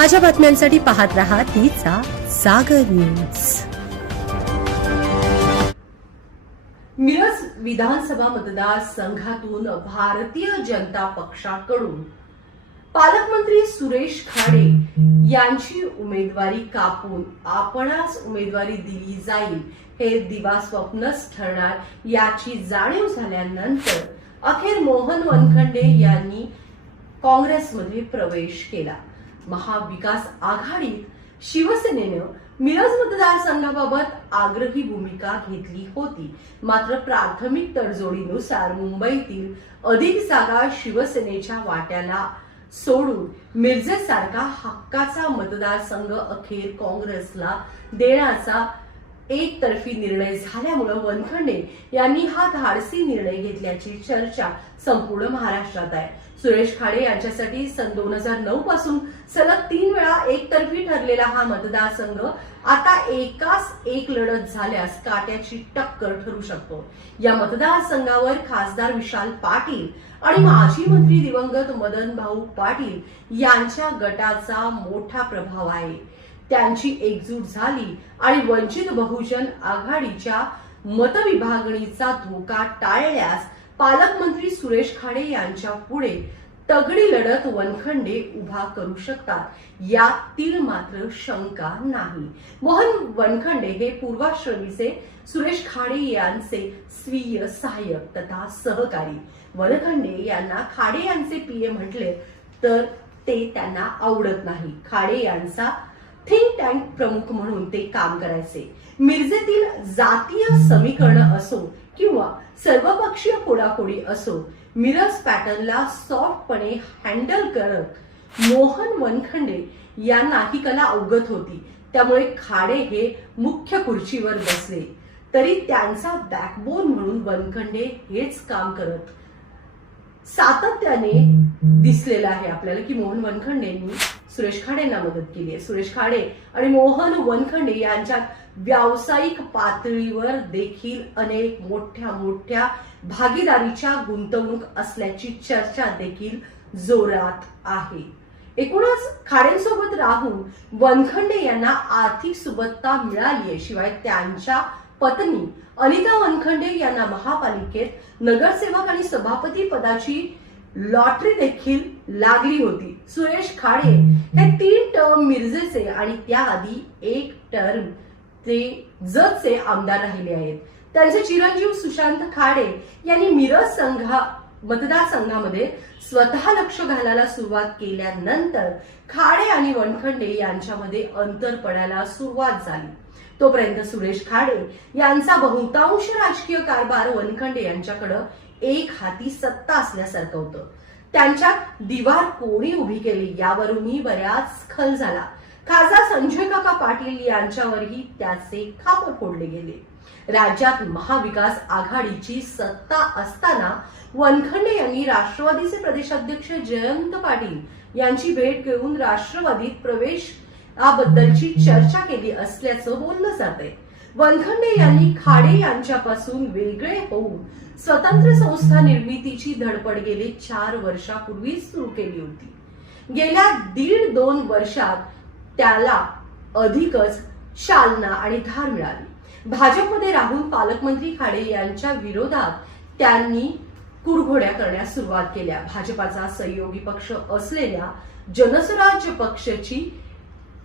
ताज्या बातम्यांसाठी पाहत रहा तिचा सागर न्यूज। मिरज विधानसभा मतदारसंघातून भारतीय जनता पक्षाकडून पालकमंत्री सुरेश खाडे यांची उमेदवारी कापून आपणास उमेदवारी दिली जाईल हे दिवास्वप्नच ठरणार याची जाणीव झाल्यानंतर अखेर मोहन वनखंडे यांनी काँग्रेसमध्ये प्रवेश केला। महाविकास आघाडीत शिवसेनेनं मिरज मतदारसंघाबाबत आग्रही भूमिका घेतली होती, मात्र प्राथमिक तडजोडीनुसार मुंबईतील अधिक जागा शिवसेनेच्या वाट्याला सोडून मिरजेसारखा हक्काचा मतदारसंघ अखेर काँग्रेसला देण्याचा एकतर्फी निर्णय झाल्यामुळे वनखंडे यांनी हा धाडसी निर्णय घेतल्याची चर्चा संपूर्ण महाराष्ट्रात आहे। सुरेश खाडे यांच्यासाठी सन 2009 पासून सलग 3 वेळा एकतर्फी ठरलेला हा मतदारसंघ आता एकाच एक लढत झाल्यास काट्याची टक्कर ठरू शकतो। या मतदारसंघावर खासदार विशाल पाटील आणि माजी मंत्री दिवंगत मदन भाऊ पाटील यांच्या गटाचा मोठा प्रभाव आहे। त्यांची एकजूट झाली आणि वंचित बहुजन आघाडीच्या मतविभागणीचा धोका टाळल्यास पालकमंत्री सुरेश खाडे यांच्या पुढे तगडी लढत वनखंडे उभा करू शकतात यातील मात्र शंका नाही। मोहन वनखंडे हे पूर्वाश्रमीचे सुरेश खाडे यांचे स्वीय सहाय्यक तथा सहकारी। वनखंडे यांना खाडे यांचे पीए म्हटले तर ते त्यांना आवडत नाही। खाडे यांचा थिंक टँक प्रमुख म्हणून ते काम करायचे। मिरजेतील जातीय समीकरण असो किंवा सर्वपक्षीय फोडाफोडी असो, मिरज पॅटर्नला सॉफ्टपणे हँडल करत मोहन वनखंडे यांना ही कला अवगत होती। त्यामुळे खाडे हे मुख्य खुर्चीवर बसले तरी त्यांचा बॅकबोन म्हणून वनखंडे हेच काम करत सातत्याने दिसलेलं आहे आपल्याला की मोहन वनखंडेंनी सुरेश खाडेंना मदत केली आहे। सुरेश खाडे आणि मोहन वनखंडे यांच्यात व्यावसायिक पातळीवर देखील अनेक मोठ्या भागीदारीच्या गुंतवणूक असल्याची चर्चा देखील जोरात आहे। एकूणच खाडेंसोबत राहून वनखंडे यांना आर्थिक सुबत्ता मिळाली आहे। शिवाय त्यांच्या पत्नी अनिता वनखंडे यांना महापालिकेत नगरसेवक आणि सभापती पदाची लॉटरी देखील लागली होती। सुरेश खाडे हे 3 टर्म मिरजेचे आणि त्याआधी 1 टर्म ते जतचे आमदार राहिले आहेत। त्यांचे चिरंजीव सुशांत खाडे यांनी मिरज मतदारसंघामध्ये स्वतः लक्ष घालायला सुरुवात केल्यानंतर खाडे आणि वनखंडे यांच्यामध्ये अंतर पडायला सुरुवात झाली। तोपर्यंत सुरेश खाडे यांचा बहुतांश राजकीय कारभार वनखंडे यांच्याकडे एक हाती सत्ता असल्यासारखं होतं। त्यांच्यात दिवार कोणी उभी केली यावरूनही बऱ्याच खल झाला। खासदार संजय काका पाटील यांच्यावरही त्याचे खापर फोडले गेले। राज्यात महाविकास आघाडीची सत्ता असताना वनखंडे यांनी राष्ट्रवादीचे प्रदेशाध्यक्ष जयंत पाटील यांची भेट घेऊन राष्ट्रवादीत प्रवेश याबद्दलची चर्चा केली असल्याचं बोललं जातंय। वनखंडे यांनी खाडे यांच्यापासून वेगळे होऊन स्वतंत्र संस्था निर्मितीची धडपड गेली 4 वर्षापूर्वीच सुरू केली होती। गेल्या 1.5-2 वर्षात त्याला अधिकच चालना आणि धार मिळाली। भाजपमध्ये राहून पालकमंत्री खाडे यांच्या विरोधात त्यांनी कुरघोड्या करण्यास सुरुवात केल्या। भाजपाचा सहयोगी पक्ष असलेल्या जनसुराज्य पक्षाची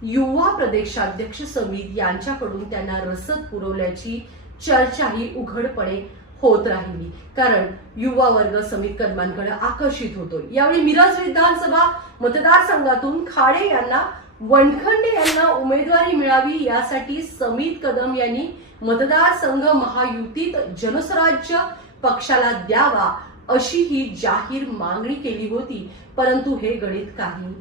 युवा प्रदेशाध्यक्ष समिती यांच्याकडून त्यांना रसद पुरवल्याची चर्चाही उघडपणे होत राहिली, कारण युवा वर्ग समित कदमांकडे आकर्षित होतो। यावेळी मिरज विधानसभा मतदारसंघातून खाडे यांना वनखंडे यांना उमेदवारी मिळावी यासाठी समित कदम यांनी मतदारसंघ महायुतीत जनसुराज्य पक्षाला द्यावा अशी ही जाहीर मागणी केली होती, परंतु हे गणित काही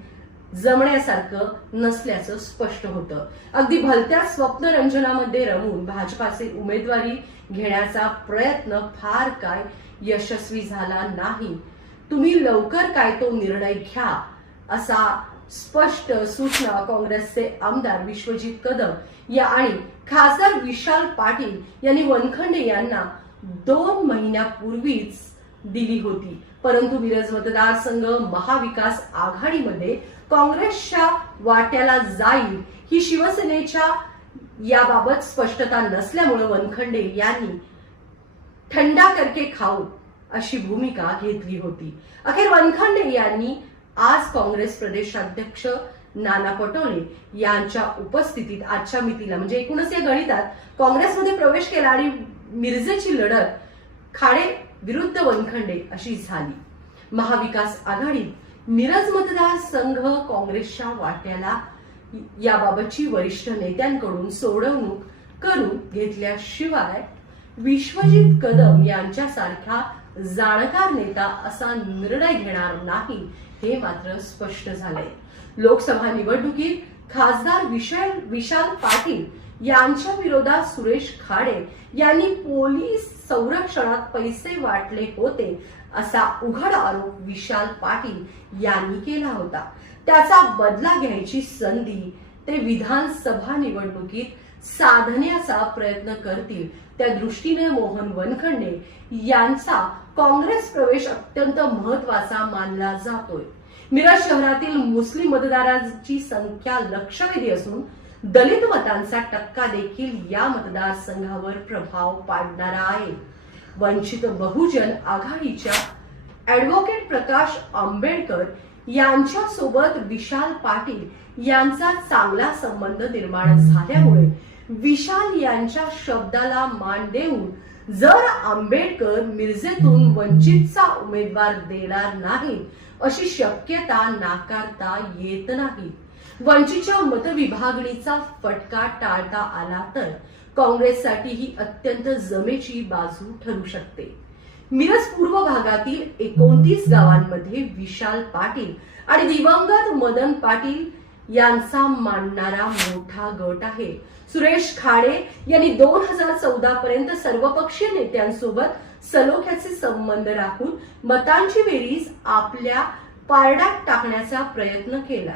जमण्यासारखं नसल्याचं स्पष्ट होतं। अगदी भलत्या स्वप्नरंजनामध्ये रमून भाजपाचे उमेदवारी घेण्याचा प्रयत्न फार काय यशस्वी झाला नाही। तुम्ही लवकर काय तो निर्णय घ्या असा स्पष्ट सूचना काँग्रेसचे आमदार विश्वजित कदम या आणि खासदार विशाल पाटील यांनी वनखंडे यांना 2 महिन्यापूर्वीच दिली होती। परंतु मिरज मतदारसंघ महाविकास आघाडीमध्ये काँग्रेसच्या वाट्याला जाईल ही शिवसेनेच्या याबाबत स्पष्टता नसल्यामुळे वनखंडे यांनी ठंडा करके खाऊ अशी भूमिका घेतली होती. अखेर वनखंडे यांनी आज काँग्रेस प्रदेशाध्यक्ष नाना पटोले यांच्या उपस्थितीत आजच्या मितीला म्हणजे एकूणच या गणितात काँग्रेसमध्ये प्रवेश केला आणि मिरजेची लढत खाडे विरुद्ध वनखंडे अशी झाली. महाविकास आघाडीत मिरज मतदारसंघ काँग्रेसच्या वाट्याला याबाबतची वरिष्ठ नेत्यांकडून सोडवणूक करून घेतल्याशिवाय विश्वजित कदम यांच्यासारखा जाणकार नेता असा निर्णय घेणार नाही हे मात्र स्पष्ट झालंय. लोकसभा निवडणुकीत खासदार विशाल पाटील यांच्या विरोधात सुरेश खाडे यांनी पोलीस संरक्षणात पैसे वाटले होते असा उघड आरोप विशाल पाटील यांनी केला होता. त्याचा बदला घ्यायची संधी ते विधानसभा निवडणुकीत साधण्याचा प्रयत्न करतील. त्या दृष्टीने मोहन वनखंडे यांचा काँग्रेस प्रवेश अत्यंत महत्वाचा मानला जातोय. मिरज शहरातील मुस्लिम मतदारांची संख्या लक्षवेधी असून दलित मतांचा टक्का देखील या मतदारसंघावर प्रभाव पाडणारा आहे. वंचित बहुजन आघाडीच्या ऍडव्होकेट प्रकाश आंबेडकर यांच्यासोबत विशाल पाटील यांचा चांगला संबंध निर्माण झाल्यामुळे विशाल यांच्या शब्दाला मान देऊन जर आंबेडकर मिरजेतून वंचितचा उमेदवार देणार नाही अशी शक्यता नाकारता येत नाही. वंचितच्या मतविभागणीचा फटका टाळता आला तर काँग्रेससाठी ही अत्यंत जमेची बाजू ठरू शकते. मिरज पूर्व भागातील 29 गावांमध्ये विशाल पाटील आणि दिवंगत मदन पाटील यांचा मानणारा मोठा गट आहे. सुरेश खाडे यांनी 2014 पर्यंत सर्वपक्षीय नेत्यांसोबत सलोख्याचे संबंध राखून मतांची बेरीज आपल्या पारड्यात टाकण्याचा प्रयत्न केला.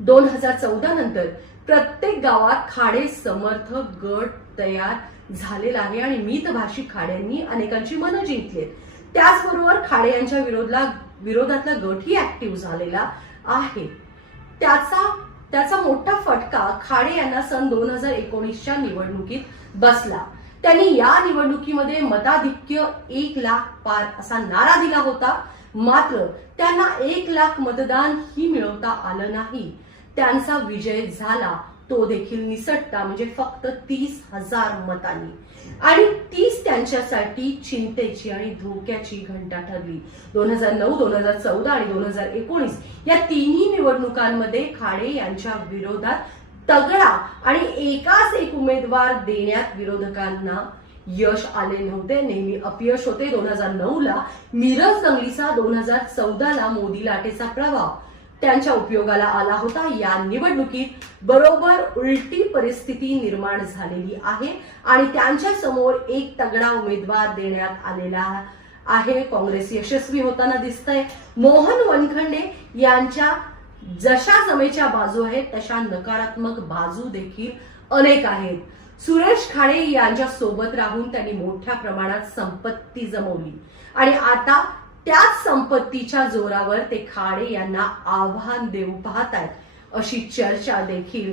2014 नंतर प्रत्येक गावात खाडे समर्थक गट तयार झालेला आहे आणि मितभाषी खाड्यांनी अनेकांची मनं जिंकलीत. त्याचबरोबर खाडे यांच्या विरोधातला गटही ऍक्टिव्ह झालेला आहे. त्याचा मोठा फटका खाडे यांना सन 2019च्या निवडणुकीत बसला. त्यांनी या निवडणुकीमध्ये मताधिक्य 1 लाख पार असा नारा दिला होता. मात्र त्यांना 1 लाख मतदान ही मिळवता आलं नाही. त्यांचा विजय झाला तो देखील निसटता म्हणजे फक्त 30,000 मतांनी आणि तीच त्यांच्यासाठी चिंतेची आणि धोक्याची घंटा ठरली. 2009, 2014 आणि 2019 या तिन्ही निवडणुकांमध्ये खाडे यांच्या विरोधात तगडा आणि एकाच एक उमेदवार देण्यात विरोधकांना यश आले नव्हते. नेहमी अपयश होते. 2009 ला मिरज दंगलीचा, 2014 ला मोदी लाटेचा प्रभाव त्यांच्या उपयोगाला आला होता. या निवडणुकीत बरोबर उलटी परिस्थिती निर्माण झालेली आहे आणि त्यांच्या समोर एक तगडा उमेदवार देण्यात आलेला आहे. काँग्रेस यशस्वी होताना दिसतंय. मोहन वनखंडे यांच्या जशा जमेच्या बाजू आहेत तशा नकारात्मक बाजू देखील अनेक आहेत. सुरेश खाडे यांच्या सोबत राहून त्यांनी मोठ्या प्रमाणात संपत्ती जमवली आणि आता त्याच संपत्तीच्या जोरावर ते खाडे यांना आव्हान देऊ पाहतायत अशी चर्चा देखील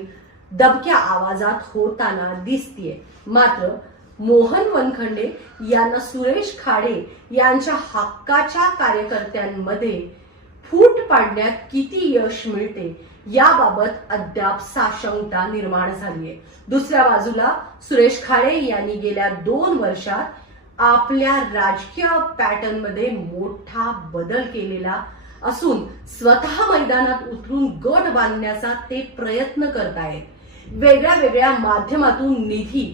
दबक्या आवाजात होताना दिसतीये. मात्र मोहन वनखंडे यांना सुरेश खाडे यांच्या हक्काच्या कार्यकर्त्यांमध्ये फूट पाडण्यात किती यश मिळते याबाबत अद्याप साशंकता निर्माण झालीय. दुसऱ्या बाजूला सुरेश खाडे यांनी गेल्या 2 वर्षात आपल्या राजकीय पॅटर्न मध्ये मोठा बदल केलेला असून स्वतः मैदानात उतरून गट बांधण्याचा ते प्रयत्न करत आहेत. वेगळ्या वेगळ्या माध्यमातून निधी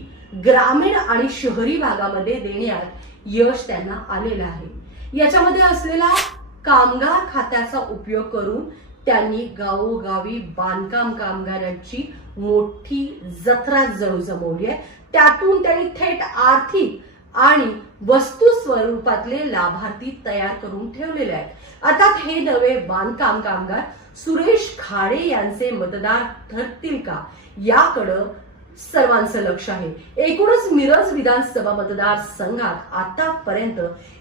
ग्रामीण आणि शहरी भागामध्ये देण्यात यश त्यांना आलेलं आहे. याच्यामध्ये असलेला कामगार खात्याचा उपयोग करून त्यांनी गावोगावी बांधकाम कामगारांची मोठी जत्रा जमवली आहे. त्यातून त्यांनी थेट आर्थिक आणि वस्तू स्वरूपातले लाभार्थी तयार करून ठेवलेले आहेत. आता हे नवे बांधकाम कामगार सुरेश खाडे यांचे मतदार ठरतील का याकडं सर्वांचं लक्ष आहे. एकूणच मिरज विधानसभा मतदारसंघात आतापर्यंत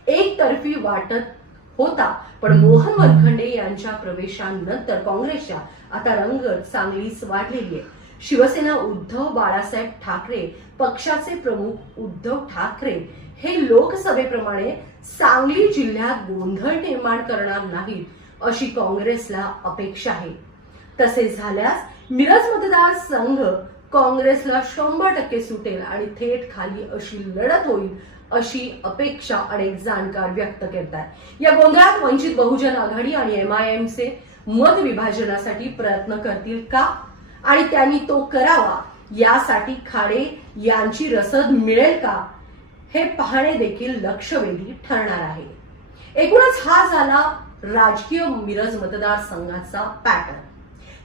एकतर्फी वाटत होता, पण मोहन वनखंडे यांच्या प्रवेशानंतर काँग्रेसच्या आता रंगत चांगलीच वाढलेली आहे. शिवसेना उद्धव बाळासाहेब ठाकरे पक्षाचे प्रमुख उद्धव ठाकरे हे लोकसभेप्रमाणे सांगली जिल्ह्यात गोंधळ निर्माण करणार नाहीत अशी काँग्रेसला अपेक्षा आहे. तसे झाल्यास मिरज मतदारसंघ काँग्रेसला 100% सुटेल आणि थेट खाली अशी लढत होईल अशी अपेक्षा अनेक जाणकार व्यक्त करतात. या गोंधळात वंचित बहुजन आघाडी आणि MIMचे मत विभाजनासाठी प्रयत्न करतील का आणि त्यांनी तो करावा यासाठी खाडे यांची रसद मिळेल का हे पाहणे देखील लक्षवेधी ठरणार आहे. एकूणच हा झाला राजकीय मिरज मतदारसंघाचा पॅटर्न.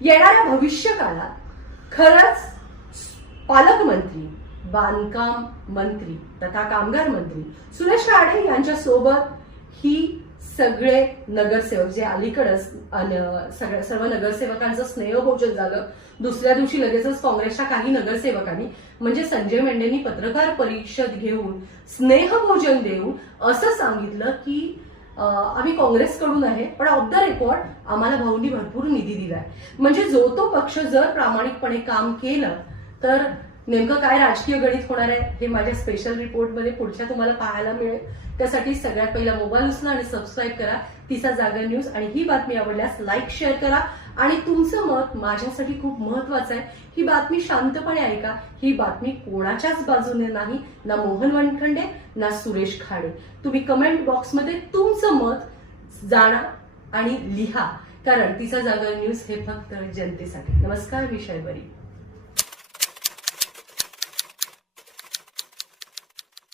येणाऱ्या भविष्य काळात खरंच पालकमंत्री, बांधकाम मंत्री तथा कामगार मंत्री सुरेश खाडे यांच्या सोबत ही सगळे नगरसेवक जे अलीकडेच सर्व नगरसेवकांचं स्नेहभोजन झालं. दुसऱ्या दिवशी लगेचच काँग्रेसच्या काही नगरसेवकांनी म्हणजे संजय मेंढेंनी पत्रकार परिषद घेऊन स्नेहभोजन देऊन असं सांगितलं की आम्ही काँग्रेसकडून आहे, पण ऑफ द रेकॉर्ड आम्हाला भाऊंनी भरपूर निधी दिलाय. म्हणजे जो तो पक्ष जर प्रामाणिकपणे काम केलं तर नेमकं काय राजकीय गणित होणार आहे हे माझ्या स्पेशल रिपोर्टमध्ये पुढच्या तुम्हाला पाहायला मिळेल. त्यासाठी सगळ्यात पहिला मोबाईल उचला आणि सबस्क्राईब करा तिचा जागर न्यूज. आणि ही बातमी आवडल्यास लाईक शेअर करा आणि तुमचं मत माझ्यासाठी खूप महत्वाचं आहे. ही बातमी शांतपणे ऐका. ही बातमी कोणाच्याच बाजूने नाही, ना मोहन वनखंडे ना सुरेश खाडे. तुम्ही कमेंट बॉक्समध्ये तुमचं मत जाणा आणि लिहा, कारण तिचा जागर न्यूज हे फक्त जनतेसाठी. नमस्कार, मी शैबरी.